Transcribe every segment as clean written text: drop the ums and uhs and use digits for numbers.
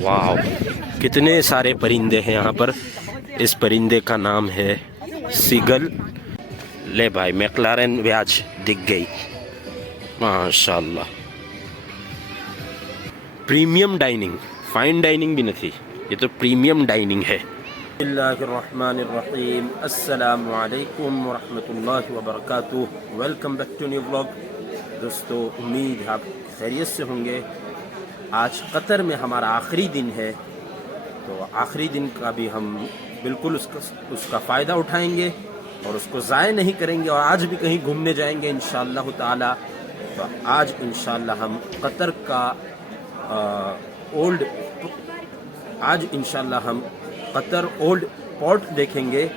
वाह, कितने सारे परिंदे हैं यहाँ पर। इस परिंदे का नाम है सीगल। ले भाई, मैक्लारेन भी आज दिख गई, माशाल्लाह। प्रीमियम डाइनिंग, फाइन डाइनिंग भी नहीं, ये तो प्रीमियम डाइनिंग है। बिस्मिल्लाहिर्रहमानिर्रहीम, अस्सलामु अलैकुम वरहमतुल्लाहि वबरकातुहू। Welcome back to new vlog. दोस्तों, उम्मीद है आप खैरियत से होंगे। आज कतर में हमारा आखिरी दिन है, तो आखिरी दिन का भी हम बिल्कुल उसका फ़ायदा उठाएंगे और उसको ज़ाय नहीं करेंगे, और आज भी कहीं घूमने जाएंगे इंशाअल्लाह ताला। तो आज इंशाअल्लाह हम कतर का कतर ओल्ड पोर्ट देखेंगे,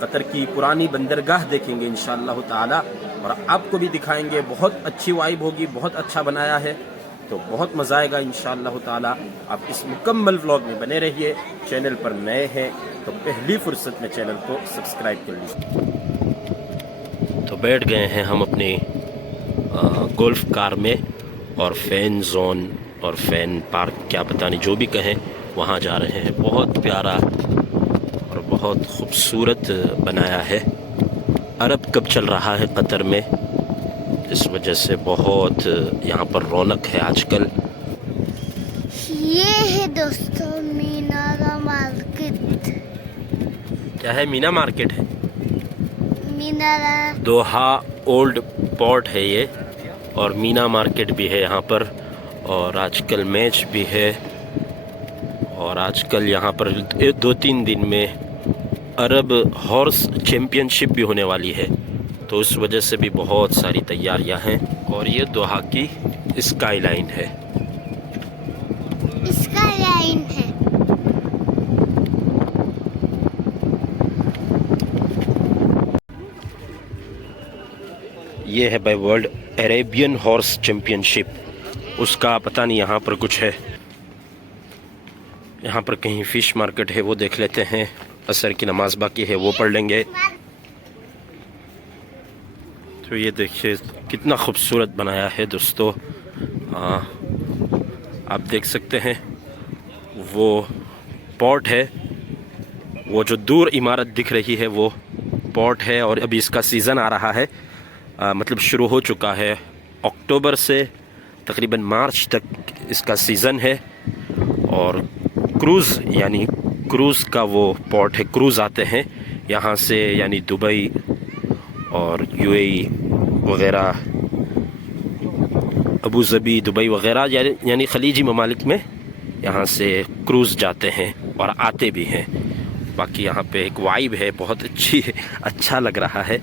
कतर की पुरानी बंदरगाह देखेंगे इंशाअल्लाह ताला, और आपको भी दिखाएंगे। बहुत अच्छी वाइब होगी, बहुत अच्छा बनाया है, तो बहुत मज़ा आएगा इंशाअल्लाह ताला। आप इस मुकम्मल व्लॉग में बने रहिए। चैनल पर नए हैं तो पहली फुर्सत में चैनल को सब्सक्राइब कर लीजिए। तो बैठ गए हैं हम अपनी गोल्फ कार में, और फैन जोन और फैन पार्क, क्या पता नहीं जो भी कहें, वहाँ जा रहे हैं। बहुत प्यारा और बहुत खूबसूरत बनाया है। अरब कप चल रहा है कतर में, इस वजह से बहुत यहाँ पर रौनक है आजकल। ये है दोस्तों मीना मार्केट। क्या है? मीना मार्केट है, मीना दोहा ओल्ड पोर्ट है ये, और मीना मार्केट भी है यहाँ पर। और आजकल मैच भी है, और आजकल यहाँ पर 2-3 दिन में अरब हॉर्स चैम्पियनशिप भी होने वाली है, तो उस वजह से भी बहुत सारी तैयारियां हैं। और ये दोहा की स्काई लाइन है। स्काई लाइन है। ये है भाई वर्ल्ड अरेबियन हॉर्स चैम्पियनशिप, उसका पता नहीं यहाँ पर कुछ है। यहाँ पर कहीं फ़िश मार्केट है, वो देख लेते हैं। असर की नमाज बाकी है, वो पढ़ लेंगे। तो ये देखिए कितना खूबसूरत बनाया है दोस्तों। आप देख सकते हैं, वो पोर्ट है, वो जो दूर इमारत दिख रही है वो पोर्ट है। और अभी इसका सीज़न आ रहा है, मतलब शुरू हो चुका है। अक्टूबर से तकरीबन मार्च तक इसका सीज़न है। और क्रूज़, यानी क्रूज़ का वो पोर्ट है, क्रूज़ आते हैं यहाँ से, यानी दुबई और यूएई वग़ैरह, अबू ज़बी, दुबई वग़ैरह, यानी खलीजी ममालिक में यहाँ से क्रूज़ जाते हैं और आते भी हैं। बाकी यहाँ पे एक वाइब है, बहुत अच्छी है, अच्छा लग रहा है।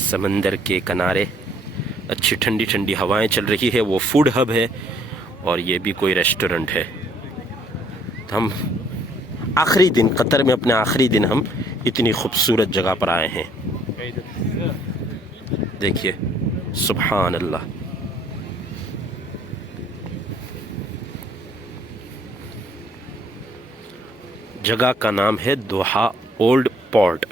समंदर के किनारे अच्छी ठंडी ठंडी हवाएं चल रही है। वो फूड हब है, और ये भी कोई रेस्टोरेंट है। तो हम आखिरी दिन कतर में, अपने आखिरी दिन हम इतनी खूबसूरत जगह पर आए हैं। देखिए, सुभान अल्लाह। जगह का नाम है दोहा ओल्ड पोर्ट।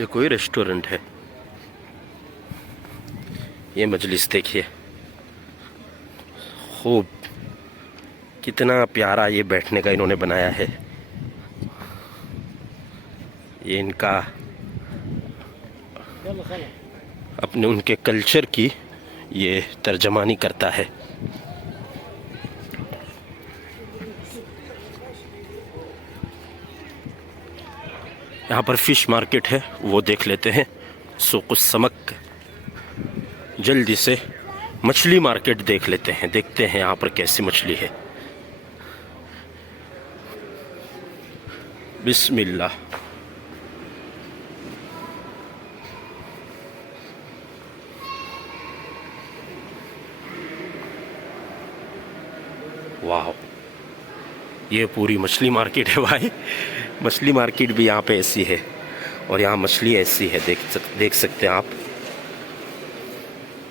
ये कोई रेस्टोरेंट है। ये मजलिस देखिए, खूब, कितना प्यारा ये बैठने का इन्होंने बनाया है। ये इनका अपने उनके कल्चर की ये तर्जमानी करता है। यहाँ पर फ़िश मार्केट है, वो देख लेते हैं। सुक़ समक, जल्दी से मछली मार्केट देख लेते हैं, देखते हैं यहाँ पर कैसी मछली है। बिस्मिल्लाह। वाह, ये पूरी मछली मार्केट है भाई। मछली मार्केट भी यहाँ पे ऐसी है, और यहाँ मछली ऐसी है, देख सकते हैं आप।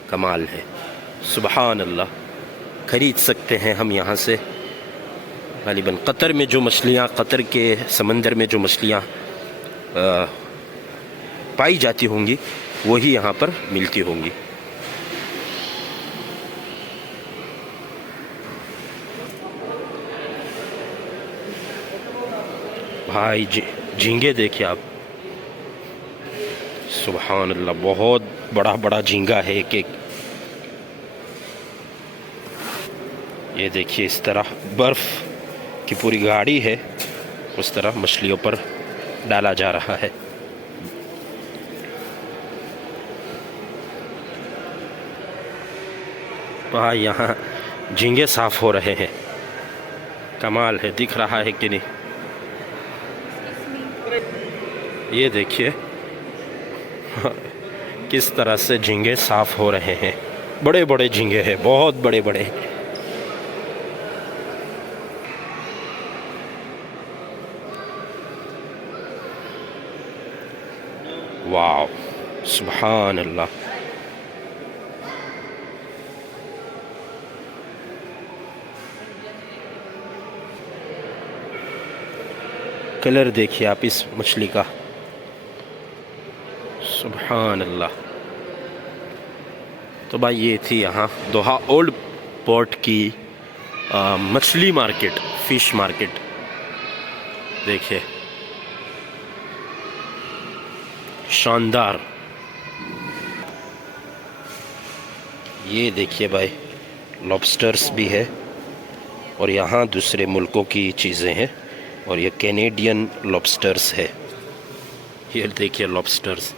कमाल है, सुभान अल्लाह। ख़रीद सकते हैं हम यहाँ से। गालिबन कतर में जो मछलियाँ, कतर के समंदर में जो मछलियाँ पाई जाती होंगी, वही यहाँ पर मिलती होंगी। भाई झींगे देखिए आप, सुभान अल्लाह, बहुत बड़ा बड़ा झींगा है एक एक। ये देखिए इस तरह बर्फ़ की पूरी गाड़ी है, उस तरह मछलियों पर डाला जा रहा है। भाई यहाँ झींगे साफ हो रहे हैं, कमाल है, दिख रहा है कि नहीं? ये देखिए किस तरह से झींगे साफ हो रहे हैं। बड़े बड़े झींगे हैं, बहुत बड़े बड़े। वाव, सुभान अल्लाह। कलर देखिए आप इस मछली का, सुभान अल्लाह। तो भाई ये थी यहाँ दोहा ओल्ड पोर्ट की मछली मार्केट, फिश मार्केट। देखिए शानदार। ये देखिए भाई लॉबस्टर्स भी है, और यहाँ दूसरे मुल्कों की चीज़ें हैं, और ये कैनेडियन लॉबस्टर्स है। ये देखिए लॉबस्टर्स।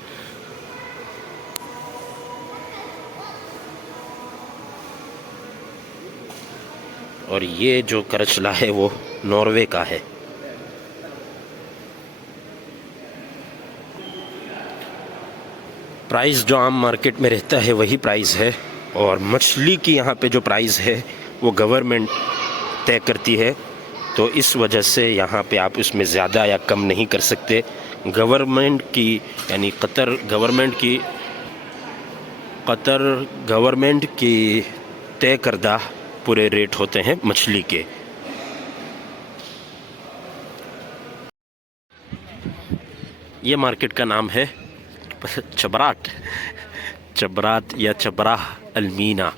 और ये जो करचला है वो नॉर्वे का है। प्राइस जो आम मार्केट में रहता है वही प्राइस है, और मछली की यहाँ पे जो प्राइस है वो गवर्नमेंट तय करती है, तो इस वजह से यहाँ पे आप उसमें ज़्यादा या कम नहीं कर सकते। गवर्नमेंट की यानी कतर गवर्नमेंट की तय करदा पूरे रेट होते हैं मछली के। ये मार्केट का नाम है चबरात या चबराह अलमीना,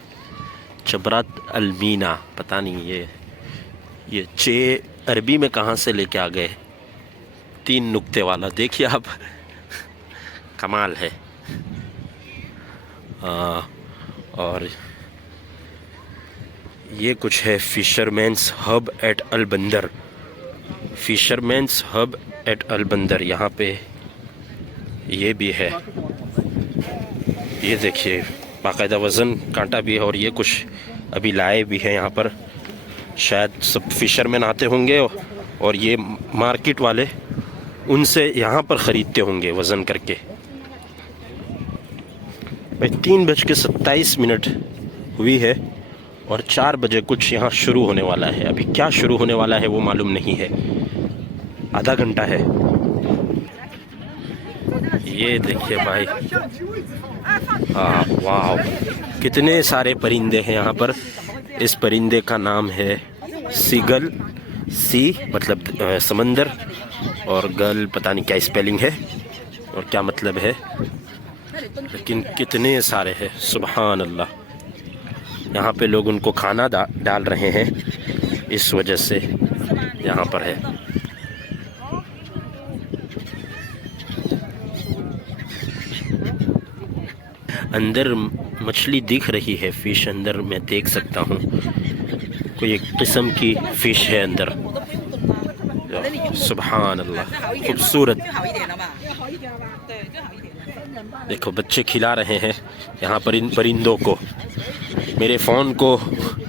चबरात अलमीना, पता नहीं ये चे अरबी में कहाँ से लेके आ गए, 3 नुक्ते वाला। देखिए आप, कमाल है। और ये कुछ है फिशरमैन्स हब एट अल बंदर, फिशरमैन्स हब एट अल बंदर। यहाँ पे ये भी है, ये देखिए बाकायदा वज़न कांटा भी है, और ये कुछ अभी लाए भी हैं यहाँ पर। शायद सब फिशरमैन आते होंगे और ये मार्केट वाले उनसे यहाँ पर ख़रीदते होंगे वज़न करके। भाई 3:27 हुई है, और 4 बजे कुछ यहाँ शुरू होने वाला है। अभी क्या शुरू होने वाला है वो मालूम नहीं है, आधा घंटा है। ये देखिए भाई, वाह, कितने सारे परिंदे हैं यहाँ पर। इस परिंदे का नाम है सीगल, सी मतलब समंदर, और गल पता नहीं क्या स्पेलिंग है और क्या मतलब है, लेकिन कितने सारे हैं, सुभान अल्लाह। यहाँ पे लोग उनको खाना डाल रहे हैं, इस वजह से यहाँ पर है। अंदर मछली दिख रही है, फिश अंदर मैं देख सकता हूँ, कोई एक किस्म की फिश है अंदर। सुभान अल्लाह, खूबसूरत। देखो बच्चे खिला रहे हैं यहाँ पर इन परिंदों को। मेरे फ़ोन को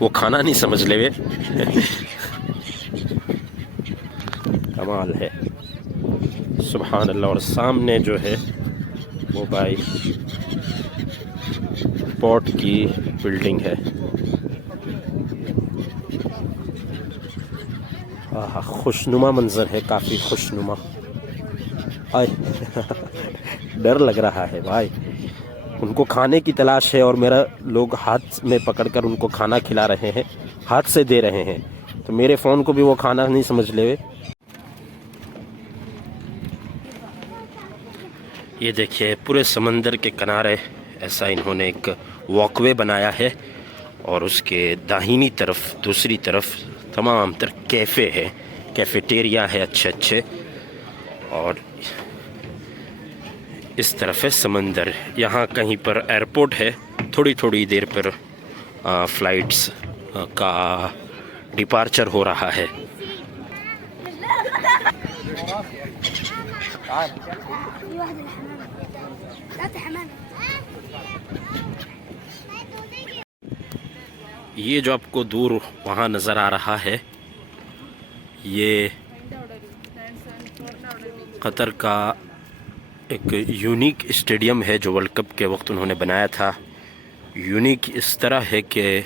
वो खाना नहीं समझ ले वे। कमाल है, सुभान अल्लाह। और सामने जो है वो भाई पोर्ट की बिल्डिंग है। खुशनुमा मंजर है, काफ़ी खुशनुमा। आए डर लग रहा है भाई, उनको खाने की तलाश है, और मेरा लोग हाथ में पकड़कर उनको खाना खिला रहे हैं, हाथ से दे रहे हैं, तो मेरे फ़ोन को भी वो खाना नहीं समझ ले। ये देखिए पूरे समंदर के किनारे ऐसा इन्होंने एक वॉकवे बनाया है और उसके दाहिनी तरफ दूसरी तरफ तमाम तर कैफ़े है, कैफेटेरिया है अच्छे अच्छे, और इस तरफ है समंदर। यहाँ कहीं पर एयरपोर्ट है, थोड़ी थोड़ी देर पर फ़्लाइट्स का डिपार्चर हो रहा है। ये जो आपको दूर वहाँ नज़र आ रहा है, ये कतर का एक यूनिक स्टेडियम है जो वर्ल्ड कप के वक्त उन्होंने बनाया था। यूनिक इस तरह है कि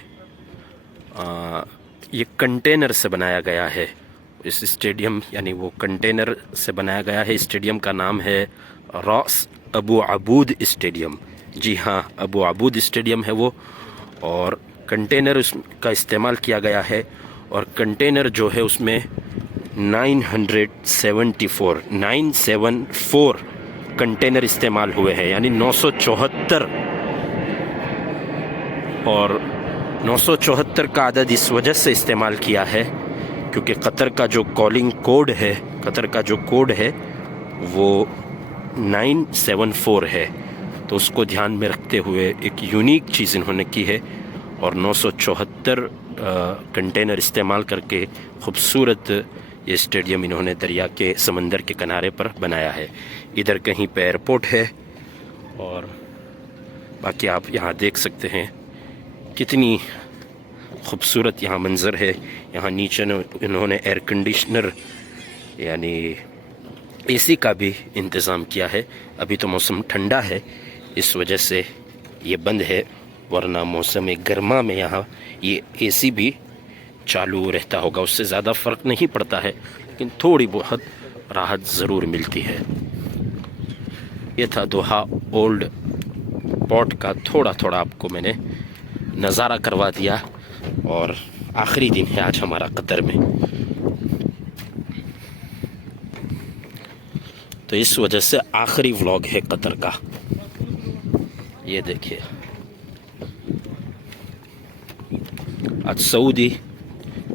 ये कंटेनर से बनाया गया है। इस स्टेडियम यानी वो कंटेनर से बनाया गया है। स्टेडियम का नाम है रॉस अबू अबूद स्टेडियम। जी हाँ, अबू अबूद स्टेडियम है वो, और कंटेनर का इस्तेमाल किया गया है। और कंटेनर जो है उसमें 974 कंटेनर इस्तेमाल हुए हैं, यानी 974। और 974 का अदद इस वजह से इस्तेमाल किया है क्योंकि कतर का जो कॉलिंग कोड है, कतर का जो कोड है वो 974 है। तो उसको ध्यान में रखते हुए एक यूनिक चीज़ इन्होंने की है और 974 कंटेनर इस्तेमाल करके खूबसूरत ये स्टेडियम इन्होंने दरिया के समंदर के किनारे पर बनाया है। इधर कहीं पे एयरपोर्ट है और बाकी आप यहाँ देख सकते हैं कितनी खूबसूरत यहाँ मंज़र है। यहाँ नीचे इन्होंने एयर कंडीशनर यानी एसी का भी इंतज़ाम किया है। अभी तो मौसम ठंडा है इस वजह से ये बंद है, वरना मौसम गर्मा में यहाँ ये एसी भी चालू रहता होगा। उससे ज़्यादा फ़र्क नहीं पड़ता है लेकिन थोड़ी बहुत राहत ज़रूर मिलती है। ये था दोहा ओल्ड पोर्ट का थोड़ा थोड़ा आपको मैंने नज़ारा करवा दिया। और आखिरी दिन है आज हमारा कतर में, तो इस वजह से आखिरी व्लॉग है कतर का। ये देखिए आज सऊदी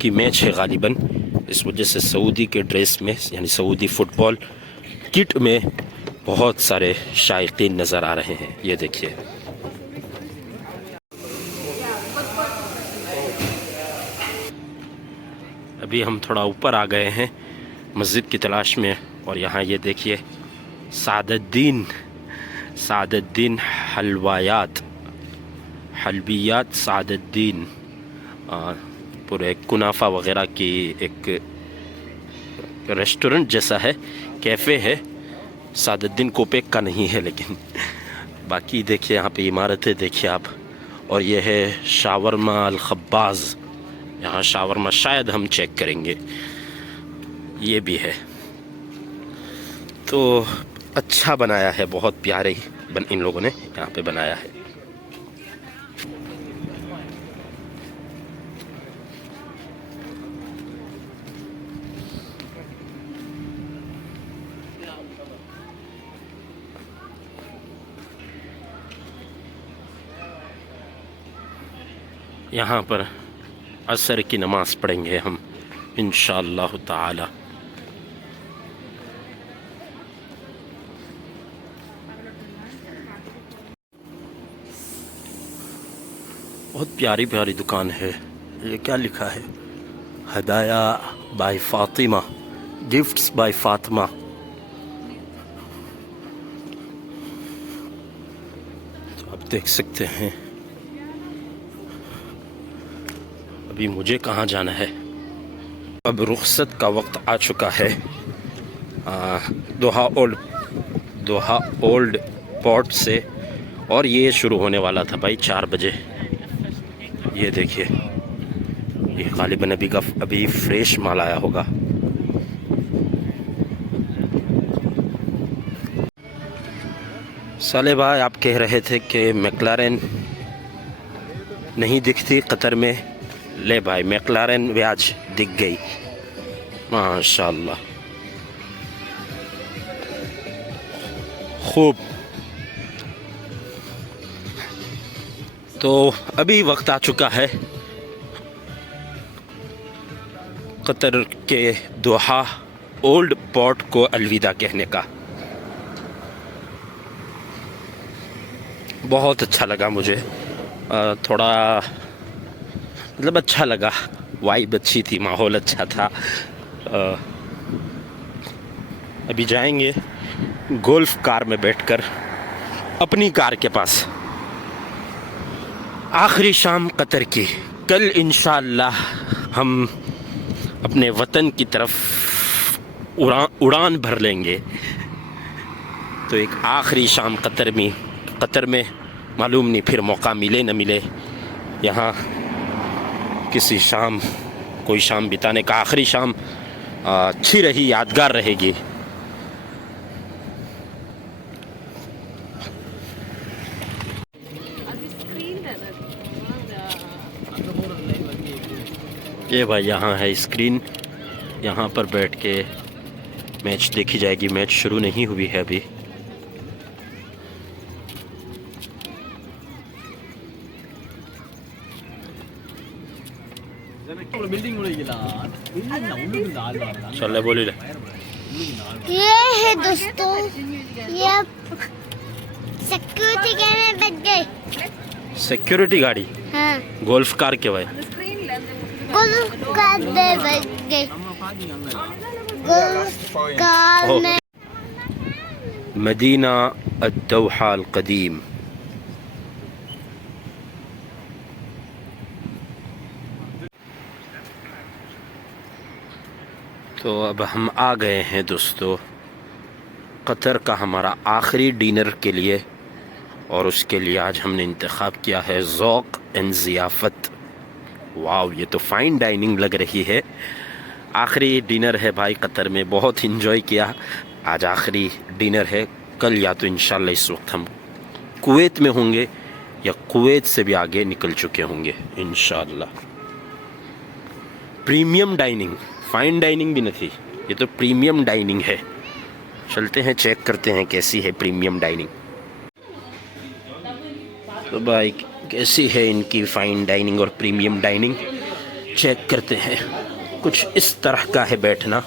की मैच है गालिबन, इस वजह से सऊदी के ड्रेस में यानी सऊदी फुटबॉल किट में बहुत सारे शायकीन नज़र आ रहे हैं। ये देखिए अभी हम थोड़ा ऊपर आ गए हैं मस्जिद की तलाश में, और यहाँ ये देखिए सादुद्दीन हलवियात सादुद्दीन, पूरे कुनाफा वगैरह की एक रेस्टोरेंट जैसा है, कैफ़े है। सादुद्दीन कोपेक का नहीं है लेकिन बाकी देखिए यहाँ पे इमारतें देखिए आप। और ये है शावरमा अल खब्बाज, यहाँ शावरमा शायद हम चेक करेंगे, ये भी है। तो अच्छा बनाया है, बहुत प्यारे इन लोगों ने यहाँ पे बनाया है। यहाँ पर असर की नमाज़ पढ़ेंगे हम इंशाअल्लाह ताला। बहुत प्यारी प्यारी दुकान है। ये क्या लिखा है? हदाया by Fatima, gifts by Fatima. तो आप देख सकते हैं। अभी मुझे कहाँ जाना है? अब रुखसत का वक्त आ चुका है। दोहा ओल्ड पोर्ट से, और ये शुरू होने वाला था भाई 4 बजे। ये देखिए ये गालिबन अभी फ्रेश माल आया होगा। साले भाई आप कह रहे थे कि मैक्लारेन नहीं दिखती कतर में। ले भाई मैक्लारेन भी आज दिख गई माशाल्लाह। खूब तो अभी वक्त आ चुका है कतर के दोहा ओल्ड पोर्ट को अलविदा कहने का। बहुत अच्छा लगा मुझे, थोड़ा मतलब अच्छा लगा, वाइब अच्छी थी, माहौल अच्छा था। अभी जाएंगे गोल्फ कार में बैठकर अपनी कार के पास। आखिरी शाम कतर की, कल इंशाअल्लाह हम अपने वतन की तरफ उड़ान भर लेंगे। तो एक आखिरी शाम कतर में मालूम नहीं फिर मौका मिले न मिले यहाँ किसी शाम कोई शाम बिताने का। आखिरी शाम अच्छी रही, यादगार रहेगी। ये भाई यहाँ है स्क्रीन, यहाँ पर बैठ के मैच देखी जाएगी। मैच शुरू नहीं हुई है अभी। चल बोली ले। ये है दोस्तों, ये सिक्योरिटी कैमरे बैठ गए। सिक्योरिटी गाड़ी, हाँ गोल्फ कार के भाई, गोल्फ कार में बैठ गए। गोल्फ कार में मदीना अद-दोहा अल-कदीम। तो अब हम आ गए हैं दोस्तों कतर का हमारा आखिरी डिनर के लिए, और उसके लिए आज हमने इंतखाब किया है ज़ौक़ एंड ज़ियाफ़त। वाव, ये तो फ़ाइन डाइनिंग लग रही है। आखिरी डिनर है भाई कतर में, बहुत इन्जॉय किया। आज आखिरी डिनर है, कल या तो इंशाल्लाह इस वक्त हम कुवैत में होंगे या कुवैत से भी आगे निकल चुके होंगे इंशाल्लाह। प्रीमियम डाइनिंग, फाइन डाइनिंग भी नहीं, ये तो प्रीमियम डाइनिंग है। चलते हैं चेक करते हैं कैसी है प्रीमियम डाइनिंग। तो भाई कैसी है इनकी फ़ाइन डाइनिंग और प्रीमियम डाइनिंग, चेक करते हैं। कुछ इस तरह का है बैठना।